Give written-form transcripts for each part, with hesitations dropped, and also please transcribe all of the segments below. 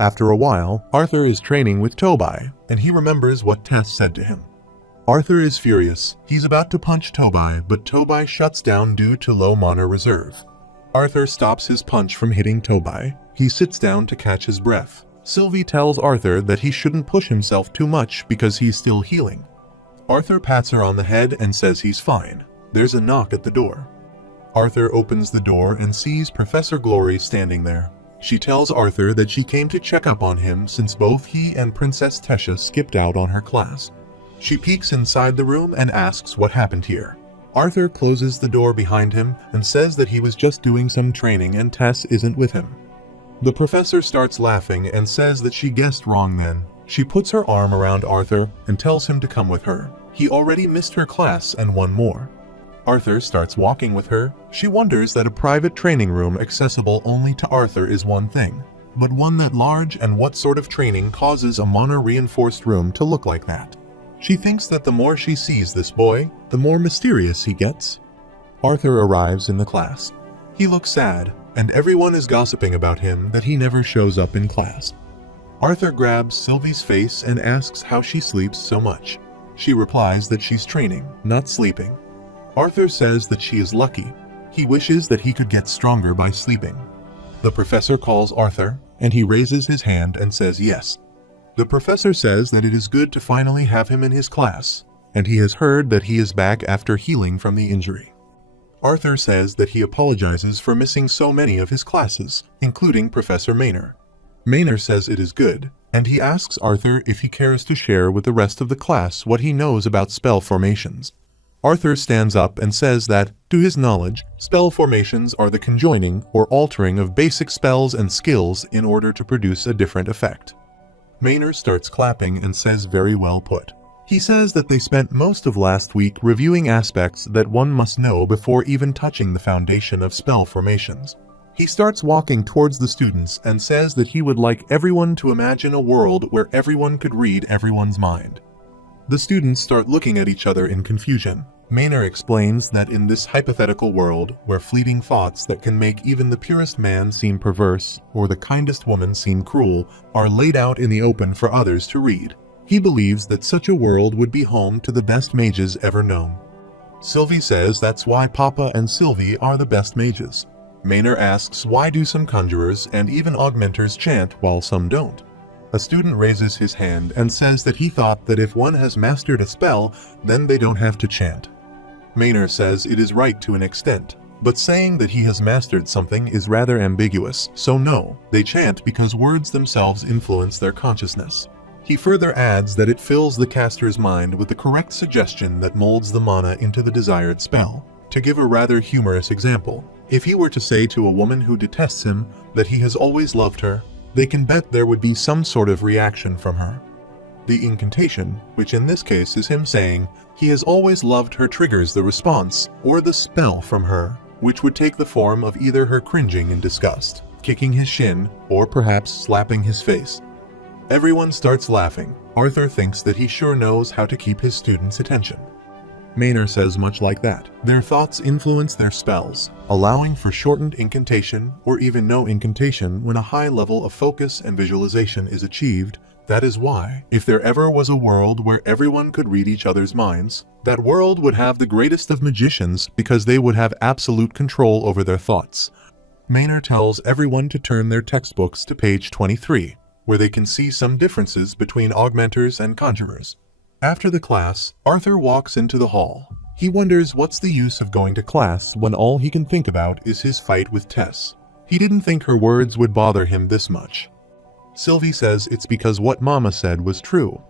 After a while, Arthur is training with Tobai, and he remembers what Tess said to him. Arthur is furious. He's about to punch Tobai, but Tobai shuts down due to low mana reserve. Arthur stops his punch from hitting Tobai. He sits down to catch his breath. Sylvie tells Arthur that he shouldn't push himself too much because he's still healing. Arthur pats her on the head and says he's fine. There's a knock at the door. Arthur opens the door and sees Professor Glory standing there. She tells Arthur that she came to check up on him since both he and Princess Tesha skipped out on her class. She peeks inside the room and asks what happened here. Arthur closes the door behind him and says that he was just doing some training and Tess isn't with him. The professor starts laughing and says that she guessed wrong then. She puts her arm around Arthur and tells him to come with her. He already missed her class and one more. Arthur starts walking with her. She wonders that a private training room accessible only to Arthur is one thing, but one that large and what sort of training causes a mana-reinforced room to look like that. She thinks that the more she sees this boy, the more mysterious he gets. Arthur arrives in the class. He looks sad, and everyone is gossiping about him that he never shows up in class. Arthur grabs Sylvie's face and asks how she sleeps so much. She replies that she's training, not sleeping. Arthur says that she is lucky. He wishes that he could get stronger by sleeping. The professor calls Arthur, and he raises his hand and says yes. The professor says that it is good to finally have him in his class, and he has heard that he is back after healing from the injury. Arthur says that he apologizes for missing so many of his classes, including Professor Maynor. Maynor says it is good, and he asks Arthur if he cares to share with the rest of the class what he knows about spell formations. Arthur stands up and says that, to his knowledge, spell formations are the conjoining or altering of basic spells and skills in order to produce a different effect. Maynor starts clapping and says very well put. He says that they spent most of last week reviewing aspects that one must know before even touching the foundation of spell formations. He starts walking towards the students and says that he would like everyone to imagine a world where everyone could read everyone's mind. The students start looking at each other in confusion. Maynor explains that in this hypothetical world, where fleeting thoughts that can make even the purest man seem perverse or the kindest woman seem cruel are laid out in the open for others to read, he believes that such a world would be home to the best mages ever known. Sylvie says that's why Papa and Sylvie are the best mages. Maynor asks why do some conjurers and even augmenters chant while some don't. A student raises his hand and says that he thought that if one has mastered a spell, then they don't have to chant. Maynor says it is right to an extent, but saying that he has mastered something is rather ambiguous, so no, they chant because words themselves influence their consciousness. He further adds that it fills the caster's mind with the correct suggestion that molds the mana into the desired spell. To give a rather humorous example, if he were to say to a woman who detests him that he has always loved her, they can bet there would be some sort of reaction from her. The incantation, which in this case is him saying he has always loved her, triggers the response, or the spell from her, which would take the form of either her cringing in disgust, kicking his shin, or perhaps slapping his face. Everyone starts laughing. Arthur thinks that he sure knows how to keep his students' attention. Maynor says much like that. Their thoughts influence their spells, allowing for shortened incantation or even no incantation when a high level of focus and visualization is achieved. That is why, if there ever was a world where everyone could read each other's minds, that world would have the greatest of magicians because they would have absolute control over their thoughts. Maynor tells everyone to turn their textbooks to page 23, where they can see some differences between augmenters and conjurers. After the class, Arthur walks into the hall. He wonders what's the use of going to class when all he can think about is his fight with Tess. He didn't think her words would bother him this much. Sylvie says it's because what Mama said was true.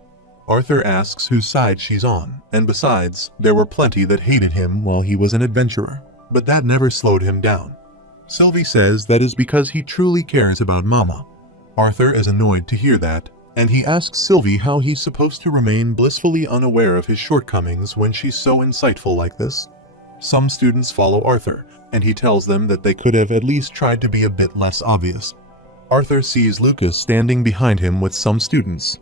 Arthur asks whose side she's on, and besides, there were plenty that hated him while he was an adventurer, but that never slowed him down. Sylvie says that is because he truly cares about Mama. Arthur is annoyed to hear that, and he asks Sylvie how he's supposed to remain blissfully unaware of his shortcomings when she's so insightful like this. Some students follow Arthur, and he tells them that they could have at least tried to be a bit less obvious. Arthur sees Lucas standing behind him with some students.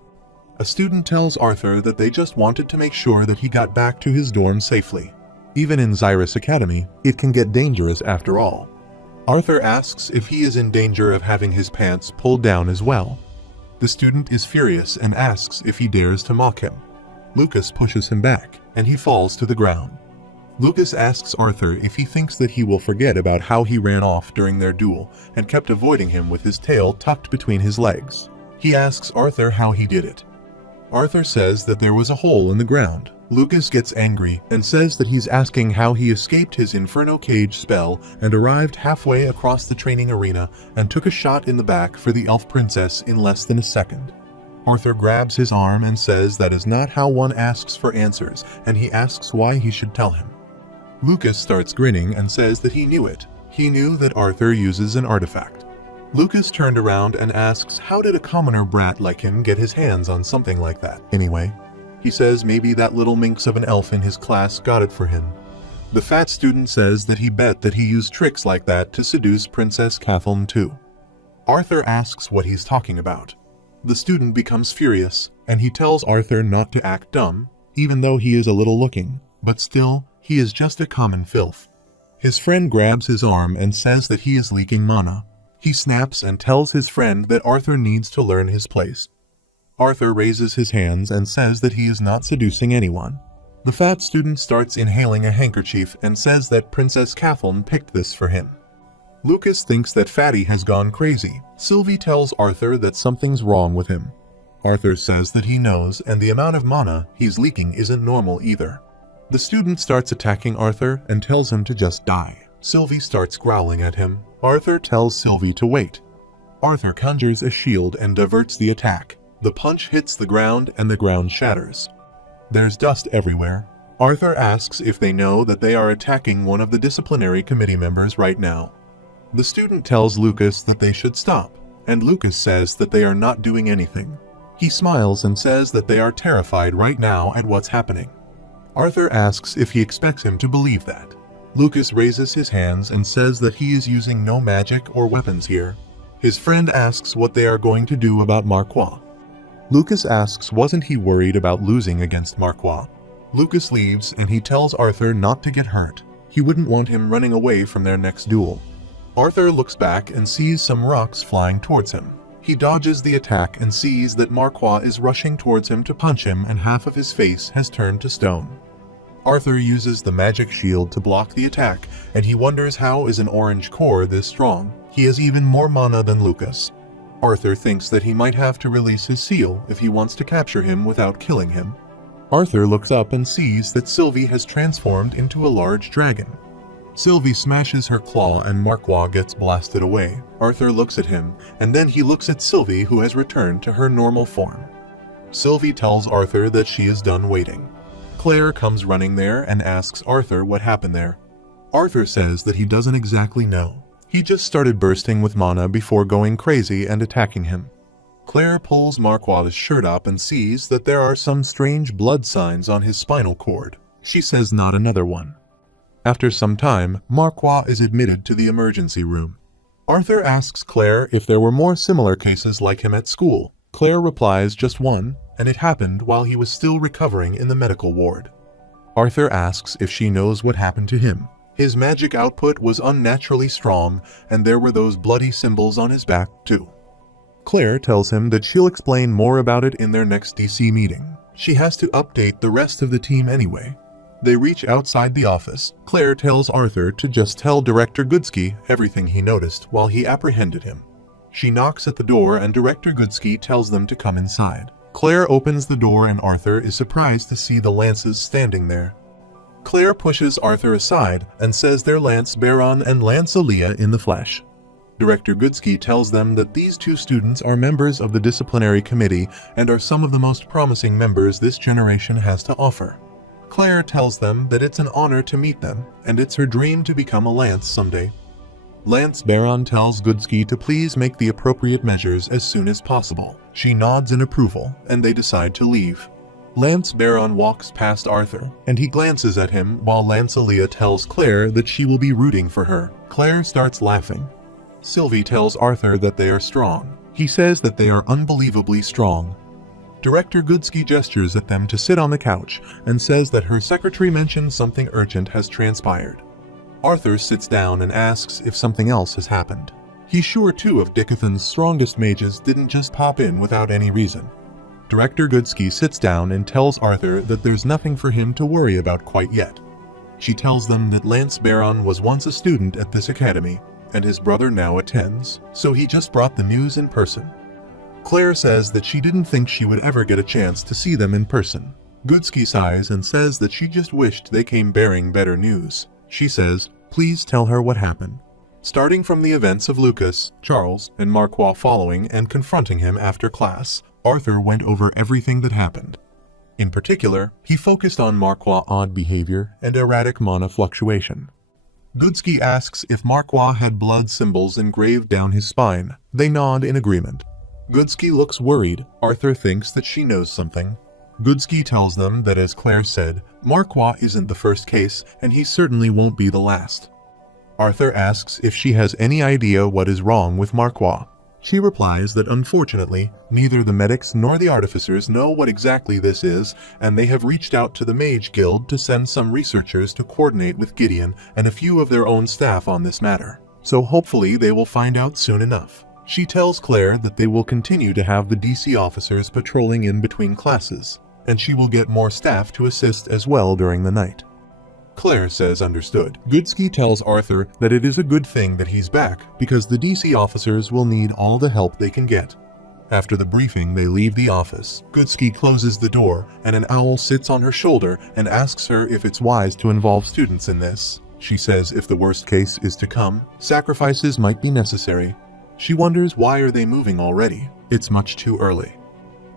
A student tells Arthur that they just wanted to make sure that he got back to his dorm safely. Even in Xyrus Academy, it can get dangerous after all. Arthur asks if he is in danger of having his pants pulled down as well. The student is furious and asks if he dares to mock him. Lucas pushes him back, and he falls to the ground. Lucas asks Arthur if he thinks that he will forget about how he ran off during their duel and kept avoiding him with his tail tucked between his legs. He asks Arthur how he did it. Arthur says that there was a hole in the ground. Lucas gets angry and says that he's asking how he escaped his Inferno Cage spell and arrived halfway across the training arena and took a shot in the back for the elf princess in less than a second. Arthur grabs his arm and says that is not how one asks for answers, and he asks why he should tell him. Lucas starts grinning and says that he knew it. He knew that Arthur uses an artifact. Lucas turned around and asks how did a commoner brat like him get his hands on something like that anyway? He says maybe that little minx of an elf in his class got it for him. The fat student says that he bet that he used tricks like that to seduce Princess Kathleen too. Arthur asks what he's talking about. The student becomes furious, and he tells Arthur not to act dumb, even though he is a little looking, but still, he is just a common filth. His friend grabs his arm and says that he is leaking mana. He snaps and tells his friend that Arthur needs to learn his place. Arthur raises his hands and says that he is not seducing anyone. The fat student starts inhaling a handkerchief and says that Princess Kathleen picked this for him. Lucas thinks that Fatty has gone crazy. Sylvie tells Arthur that something's wrong with him. Arthur says that he knows, and the amount of mana he's leaking isn't normal either. The student starts attacking Arthur and tells him to just die. Sylvie starts growling at him. Arthur tells Sylvie to wait. Arthur conjures a shield and diverts the attack. The punch hits the ground and the ground shatters. There's dust everywhere. Arthur asks if they know that they are attacking one of the disciplinary committee members right now. The student tells Lucas that they should stop, and Lucas says that they are not doing anything. He smiles and says that they are terrified right now at what's happening. Arthur asks if he expects him to believe that. Lucas raises his hands and says that he is using no magic or weapons here. His friend asks what they are going to do about Manhwa. Lucas asks wasn't he worried about losing against Manhwa. Lucas leaves and he tells Arthur not to get hurt. He wouldn't want him running away from their next duel. Arthur looks back and sees some rocks flying towards him. He dodges the attack and sees that Manhwa is rushing towards him to punch him and half of his face has turned to stone. Arthur uses the magic shield to block the attack, and he wonders how is an orange core this strong. He has even more mana than Lucas. Arthur thinks that he might have to release his seal if he wants to capture him without killing him. Arthur looks up and sees that Sylvie has transformed into a large dragon. Sylvie smashes her claw and Manhwa gets blasted away. Arthur looks at him, and then he looks at Sylvie who has returned to her normal form. Sylvie tells Arthur that she is done waiting. Claire comes running there and asks Arthur what happened there. Arthur says that he doesn't exactly know. He just started bursting with mana before going crazy and attacking him. Claire pulls Manhwa's shirt up and sees that there are some strange blood signs on his spinal cord. She says not another one. After some time, Manhwa is admitted to the emergency room. Arthur asks Claire if there were more similar cases like him at school. Claire replies just one, and it happened while he was still recovering in the medical ward. Arthur asks if she knows what happened to him. His magic output was unnaturally strong, and there were those bloody symbols on his back too. Claire tells him that she'll explain more about it in their next DC meeting. She has to update the rest of the team anyway. They reach outside the office. Claire tells Arthur to just tell Director Goodsky everything he noticed while he apprehended him. She knocks at the door and Director Goodsky tells them to come inside. Claire opens the door and Arthur is surprised to see the Lances standing there. Claire pushes Arthur aside and says they're Lance Baron and Lance Aaliyah in the flesh. Director Goodsky tells them that these two students are members of the disciplinary committee and are some of the most promising members this generation has to offer. Claire tells them that it's an honor to meet them, and it's her dream to become a Lance someday. Lance Baron tells Goodsky to please make the appropriate measures as soon as possible. She nods in approval, and they decide to leave. Lance Baron walks past Arthur, and he glances at him while Lance Aaliyah tells Claire that she will be rooting for her. Claire starts laughing. Sylvie tells Arthur that they are strong. He says that they are unbelievably strong. Director Goodsky gestures at them to sit on the couch and says that her secretary mentioned something urgent has transpired. Arthur sits down and asks if something else has happened. He's sure two of Dickathon's strongest mages didn't just pop in without any reason. Director Goodsky sits down and tells Arthur that there's nothing for him to worry about quite yet. She tells them that Lance Baron was once a student at this academy, and his brother now attends, so he just brought the news in person. Claire says that she didn't think she would ever get a chance to see them in person. Goodsky sighs and says that she just wished they came bearing better news. She says, please tell her what happened. Starting from the events of Lucas, Charles, and Marquand following and confronting him after class, Arthur went over everything that happened. In particular, he focused on Marquand's odd behavior and erratic mana fluctuation. Goodsky asks if Marquand had blood symbols engraved down his spine. They nod in agreement. Goodsky looks worried. Arthur thinks that she knows something. Goodsky tells them that, as Claire said, Marquand isn't the first case, and he certainly won't be the last. Arthur asks if she has any idea what is wrong with Marquand. She replies that unfortunately, neither the medics nor the artificers know what exactly this is, and they have reached out to the Mage Guild to send some researchers to coordinate with Gideon and a few of their own staff on this matter. So hopefully they will find out soon enough. She tells Claire that they will continue to have the DC officers patrolling in between classes, and she will get more staff to assist as well during the night. Claire says understood. Goodsky tells Arthur that it is a good thing that he's back because the DC officers will need all the help they can get. After the briefing, they leave the office. Goodsky closes the door, and an owl sits on her shoulder and asks her if it's wise to involve students in this. She says if the worst case is to come, sacrifices might be necessary. She wonders why are they moving already? It's much too early.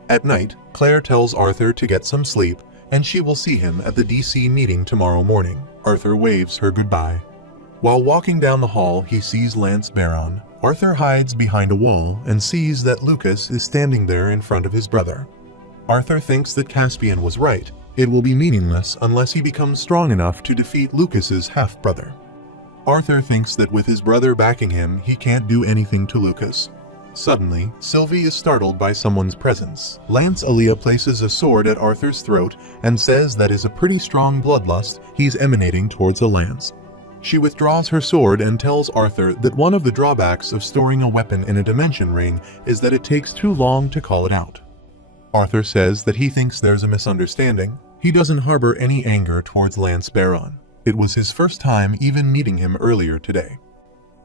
At night, Claire tells Arthur to get some sleep, and she will see him at the DC meeting tomorrow morning. Arthur waves her goodbye. While walking down the hall, he sees Lance Baron. Arthur hides behind a wall and sees that Lucas is standing there in front of his brother. Arthur thinks that Caspian was right. It will be meaningless unless he becomes strong enough to defeat Lucas's half-brother. Arthur thinks that with his brother backing him, he can't do anything to Lucas. Suddenly, Sylvie is startled by someone's presence. Lance Aaliyah places a sword at Arthur's throat and says that is a pretty strong bloodlust he's emanating towards a lance. She withdraws her sword and tells Arthur that one of the drawbacks of storing a weapon in a dimension ring is that it takes too long to call it out. Arthur says that he thinks there's a misunderstanding. He doesn't harbor any anger towards Lance Baron. It was his first time even meeting him earlier today.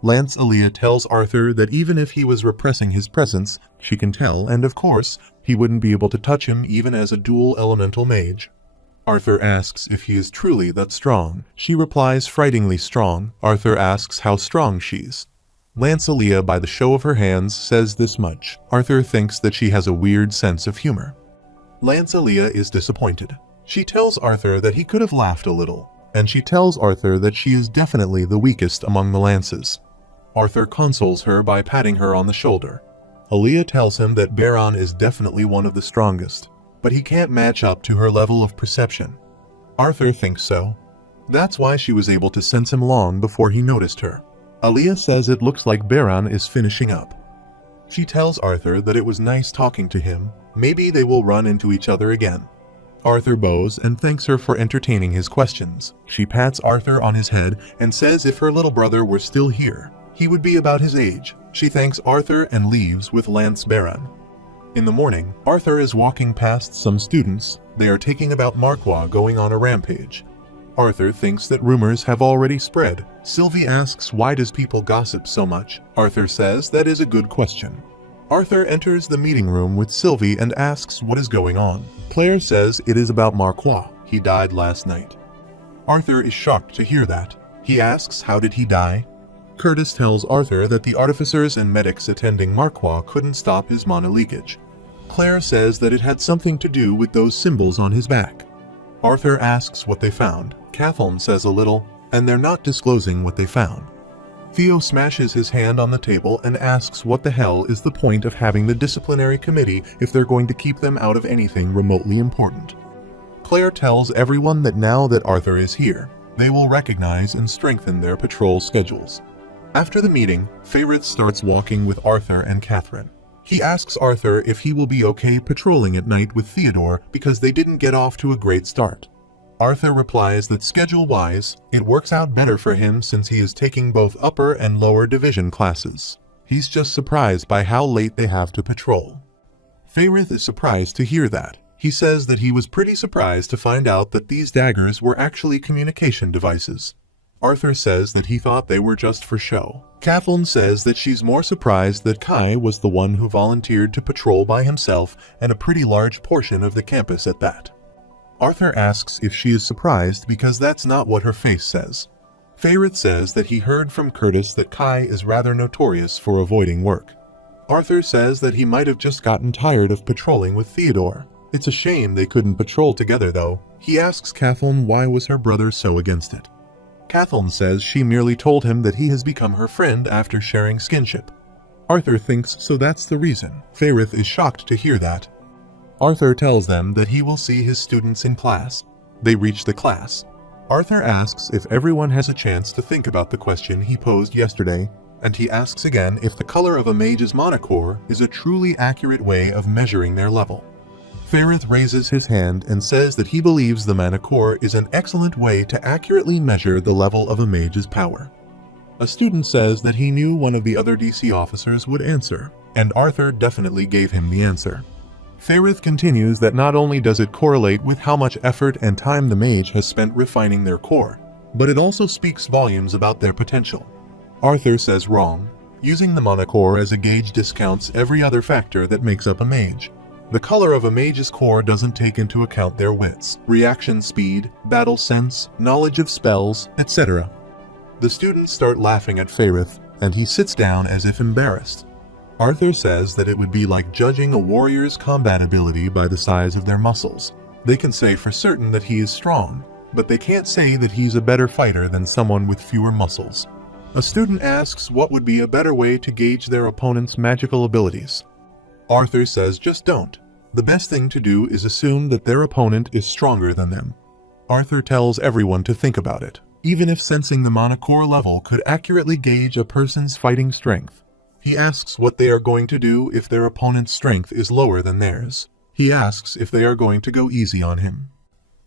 Lance Aaliyah tells Arthur that even if he was repressing his presence, she can tell, and of course, he wouldn't be able to touch him even as a dual elemental mage. Arthur asks if he is truly that strong. She replies frighteningly strong. Arthur asks how strong she's. Lance Aaliyah, by the show of her hands, says this much. Arthur thinks that she has a weird sense of humor. Lance Aaliyah is disappointed. She tells Arthur that he could have laughed a little, and she tells Arthur that she is definitely the weakest among the lances. Arthur consoles her by patting her on the shoulder. Aaliyah tells him that Baron is definitely one of the strongest, but he can't match up to her level of perception. Arthur thinks so. That's why she was able to sense him long before he noticed her. Aaliyah says it looks like Baron is finishing up. She tells Arthur that it was nice talking to him. Maybe they will run into each other again. Arthur bows and thanks her for entertaining his questions. She pats Arthur on his head and says if her little brother were still here, he would be about his age. She thanks Arthur and leaves with Lance Baron. In the morning, Arthur is walking past some students. They are talking about Marquand going on a rampage. Arthur thinks that rumors have already spread. Sylvie asks why does people gossip so much? Arthur says that is a good question. Arthur enters the meeting room with Sylvie and asks what is going on. Claire says it is about Marquand. He died last night. Arthur is shocked to hear that. He asks how did he die? Curtis tells Arthur that the artificers and medics attending Marquand couldn't stop his mana leakage. Claire says that it had something to do with those symbols on his back. Arthur asks what they found. Kathleen says a little, and they're not disclosing what they found. Theo smashes his hand on the table and asks what the hell is the point of having the disciplinary committee if they're going to keep them out of anything remotely important. Claire tells everyone that now that Arthur is here, they will recognize and strengthen their patrol schedules. After the meeting, Feyre starts walking with Arthur and Catherine. He asks Arthur if he will be okay patrolling at night with Theodore because they didn't get off to a great start. Arthur replies that schedule-wise, it works out better for him since he is taking both upper and lower division classes. He's just surprised by how late they have to patrol. Fairith is surprised to hear that. He says that he was pretty surprised to find out that these daggers were actually communication devices. Arthur says that he thought they were just for show. Kathleen says that she's more surprised that Kai was the one who volunteered to patrol by himself, and a pretty large portion of the campus at that. Arthur asks if she is surprised because that's not what her face says. Fairith says that he heard from Curtis that Kai is rather notorious for avoiding work. Arthur says that he might have just gotten tired of patrolling with Theodore. It's a shame they couldn't patrol together though. He asks Kathleen why was her brother so against it. Kathleen says she merely told him that he has become her friend after sharing skinship. Arthur thinks so that's the reason. Fairith is shocked to hear that. Arthur tells them that he will see his students in class. They reach the class. Arthur asks if everyone has a chance to think about the question he posed yesterday, and he asks again if the color of a mage's monocore is a truly accurate way of measuring their level. Fairith raises his hand and says that he believes the monocore is an excellent way to accurately measure the level of a mage's power. A student says that he knew one of the other DC officers would answer, and Arthur definitely gave him the answer. Fairith continues that not only does it correlate with how much effort and time the mage has spent refining their core, but it also speaks volumes about their potential. Arthur says wrong. Using the monocore as a gauge discounts every other factor that makes up a mage. The color of a mage's core doesn't take into account their wits, reaction speed, battle sense, knowledge of spells, etc. The students start laughing at Fairith, and he sits down as if embarrassed. Arthur says that it would be like judging a warrior's combat ability by the size of their muscles. They can say for certain that he is strong, but they can't say that he's a better fighter than someone with fewer muscles. A student asks what would be a better way to gauge their opponent's magical abilities. Arthur says just don't. The best thing to do is assume that their opponent is stronger than them. Arthur tells everyone to think about it. Even if sensing the monocore level could accurately gauge a person's fighting strength. He asks what they are going to do if their opponent's strength is lower than theirs. He asks if they are going to go easy on him.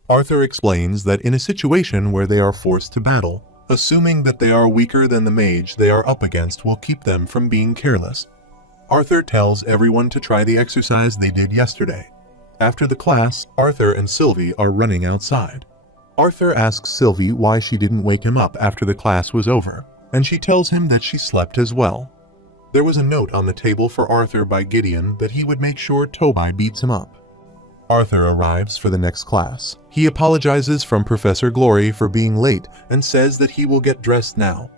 Arthur explains that in a situation where they are forced to battle, assuming that they are weaker than the mage they are up against will keep them from being careless. Arthur tells everyone to try the exercise they did yesterday. After the class, Arthur and Sylvie are running outside. Arthur asks Sylvie why she didn't wake him up after the class was over, and she tells him that she slept as well. There was a note on the table for Arthur by Gideon that he would make sure Toby beats him up. Arthur arrives for the next class. He apologizes from Professor Glory for being late and says that he will get dressed now.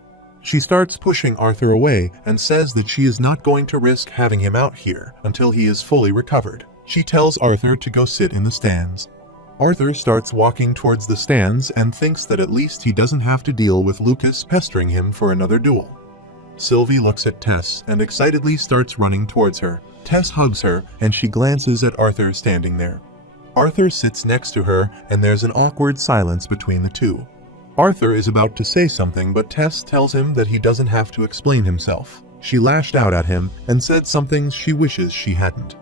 She starts pushing Arthur away and says that she is not going to risk having him out here until he is fully recovered. She tells Arthur to go sit in the stands. Arthur starts walking towards the stands and thinks that at least he doesn't have to deal with Lucas pestering him for another duel. Sylvie looks at Tess and excitedly starts running towards her. Tess hugs her and she glances at Arthur standing there. Arthur sits next to her and there's an awkward silence between the two. Arthur is about to say something but Tess tells him that he doesn't have to explain himself. She lashed out at him and said something she wishes she hadn't.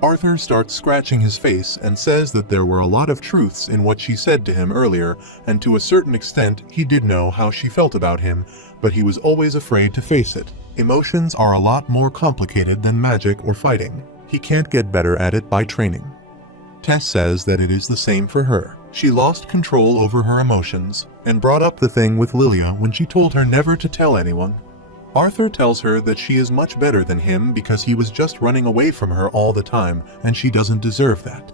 Arthur starts scratching his face and says that there were a lot of truths in what she said to him earlier, and to a certain extent he did know how she felt about him, but he was always afraid to face it. Emotions are a lot more complicated than magic or fighting. He can't get better at it by training. Tess says that it is the same for her. She lost control over her emotions, and brought up the thing with Lilia when she told her never to tell anyone. Arthur tells her that she is much better than him because he was just running away from her all the time, and she doesn't deserve that.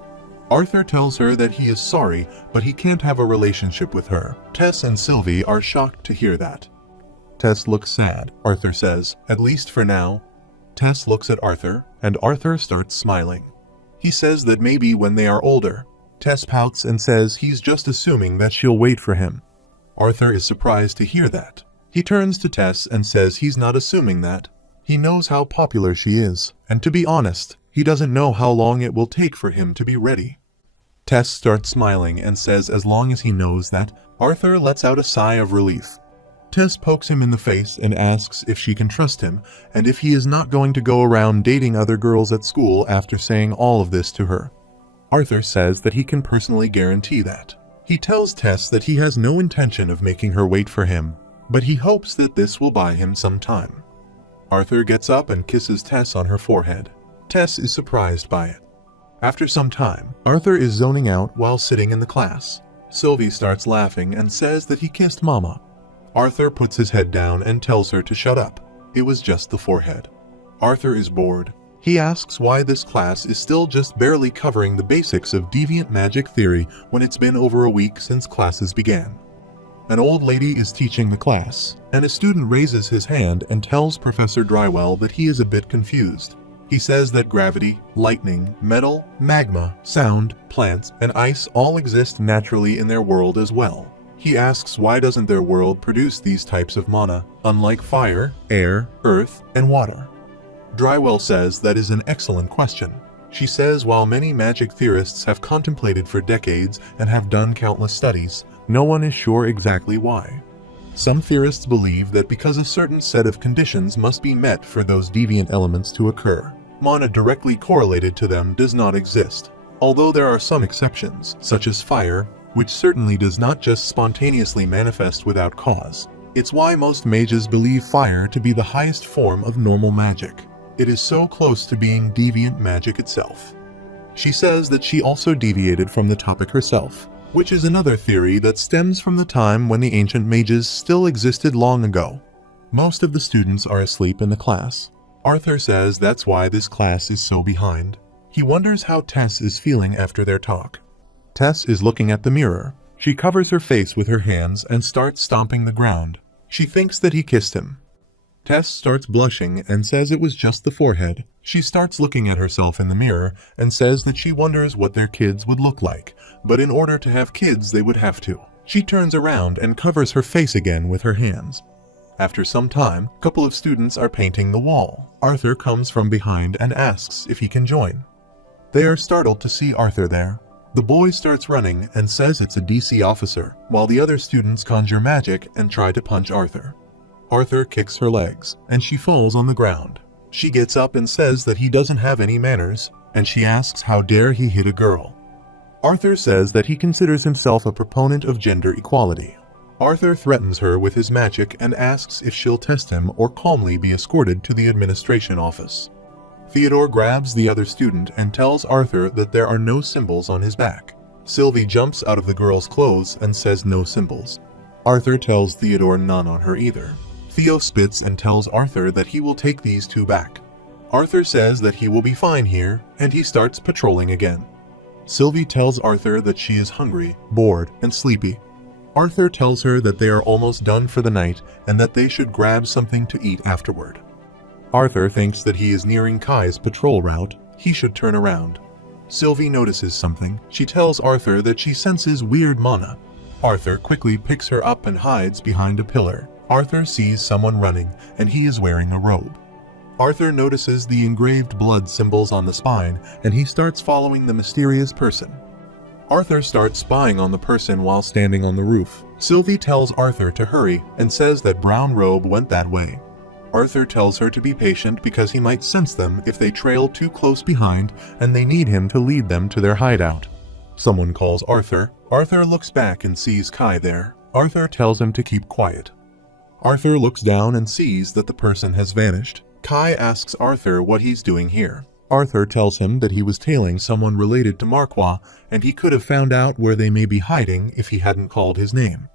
Arthur tells her that he is sorry, but he can't have a relationship with her. Tess and Sylvie are shocked to hear that. Tess looks sad, Arthur says, at least for now. Tess looks at Arthur, and Arthur starts smiling. He says that maybe when they are older. Tess pouts and says he's just assuming that she'll wait for him. Arthur is surprised to hear that. He turns to Tess and says he's not assuming that. He knows how popular she is, and to be honest, he doesn't know how long it will take for him to be ready. Tess starts smiling and says as long as he knows that. Arthur lets out a sigh of relief. Tess pokes him in the face and asks if she can trust him, and if he is not going to go around dating other girls at school after saying all of this to her. Arthur says that he can personally guarantee that. He tells Tess that he has no intention of making her wait for him, but he hopes that this will buy him some time. Arthur gets up and kisses Tess on her forehead. Tess is surprised by it. After some time, Arthur is zoning out while sitting in the class. Sylvie starts laughing and says that he kissed Mama. Arthur puts his head down and tells her to shut up. It was just the forehead. Arthur is bored. He asks why this class is still just barely covering the basics of deviant magic theory when it's been over a week since classes began. An old lady is teaching the class, and a student raises his hand and tells Professor Drywell that he is a bit confused. He says that gravity, lightning, metal, magma, sound, plants, and ice all exist naturally in their world as well. He asks why doesn't their world produce these types of mana, unlike fire, air, earth, and water. Drywell says that is an excellent question. She says while many magic theorists have contemplated for decades and have done countless studies, no one is sure exactly why. Some theorists believe that because a certain set of conditions must be met for those deviant elements to occur, mana directly correlated to them does not exist. Although there are some exceptions, such as fire, which certainly does not just spontaneously manifest without cause. It's why most mages believe fire to be the highest form of normal magic. It is so close to being deviant magic itself. She says that she also deviated from the topic herself, which is another theory that stems from the time when the ancient mages still existed long ago. Most of the students are asleep in the class. Arthur says that's why this class is so behind. He wonders how Tess is feeling after their talk. Tess is looking at the mirror. She covers her face with her hands and starts stomping the ground. She thinks that he kissed him. Tess starts blushing and says it was just the forehead. She starts looking at herself in the mirror and says that she wonders what their kids would look like, but in order to have kids they would have to. She turns around and covers her face again with her hands. After some time, a couple of students are painting the wall. Arthur comes from behind and asks if he can join. They are startled to see Arthur there. The boy starts running and says it's a DC officer, while the other students conjure magic and try to punch Arthur. Arthur kicks her legs, and she falls on the ground. She gets up and says that he doesn't have any manners, and she asks how dare he hit a girl. Arthur says that he considers himself a proponent of gender equality. Arthur threatens her with his magic and asks if she'll test him or calmly be escorted to the administration office. Theodore grabs the other student and tells Arthur that there are no symbols on his back. Sylvie jumps out of the girl's clothes and says no symbols. Arthur tells Theodore none on her either. Theo spits and tells Arthur that he will take these two back. Arthur says that he will be fine here, and he starts patrolling again. Sylvie tells Arthur that she is hungry, bored, and sleepy. Arthur tells her that they are almost done for the night and that they should grab something to eat afterward. Arthur thinks that he is nearing Kai's patrol route. He should turn around. Sylvie notices something. She tells Arthur that she senses weird mana. Arthur quickly picks her up and hides behind a pillar. Arthur sees someone running, and he is wearing a robe. Arthur notices the engraved blood symbols on the spine, and he starts following the mysterious person. Arthur starts spying on the person while standing on the roof. Sylvie tells Arthur to hurry and says that brown robe went that way. Arthur tells her to be patient because he might sense them if they trail too close behind and they need him to lead them to their hideout. Someone calls Arthur. Arthur looks back and sees Kai there. Arthur tells him to keep quiet. Arthur looks down and sees that the person has vanished. Kai asks Arthur what he's doing here. Arthur tells him that he was tailing someone related to Manhwa, and he could have found out where they may be hiding if he hadn't called his name.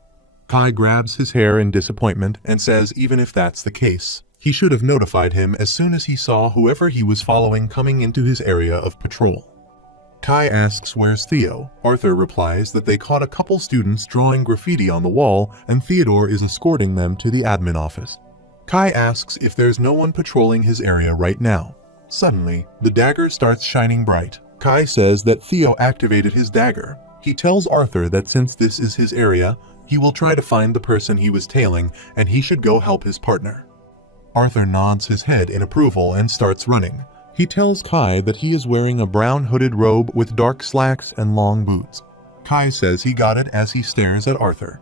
Kai grabs his hair in disappointment and says even if that's the case, he should have notified him as soon as he saw whoever he was following coming into his area of patrol. Kai asks where's Theo. Arthur replies that they caught a couple students drawing graffiti on the wall and Theodore is escorting them to the admin office. Kai asks if there's no one patrolling his area right now. Suddenly, the dagger starts shining bright. Kai says that Theo activated his dagger. He tells Arthur that since this is his area, he will try to find the person he was tailing and he should go help his partner. Arthur nods his head in approval and starts running. He tells Kai that he is wearing a brown hooded robe with dark slacks and long boots. Kai says he got it as he stares at Arthur.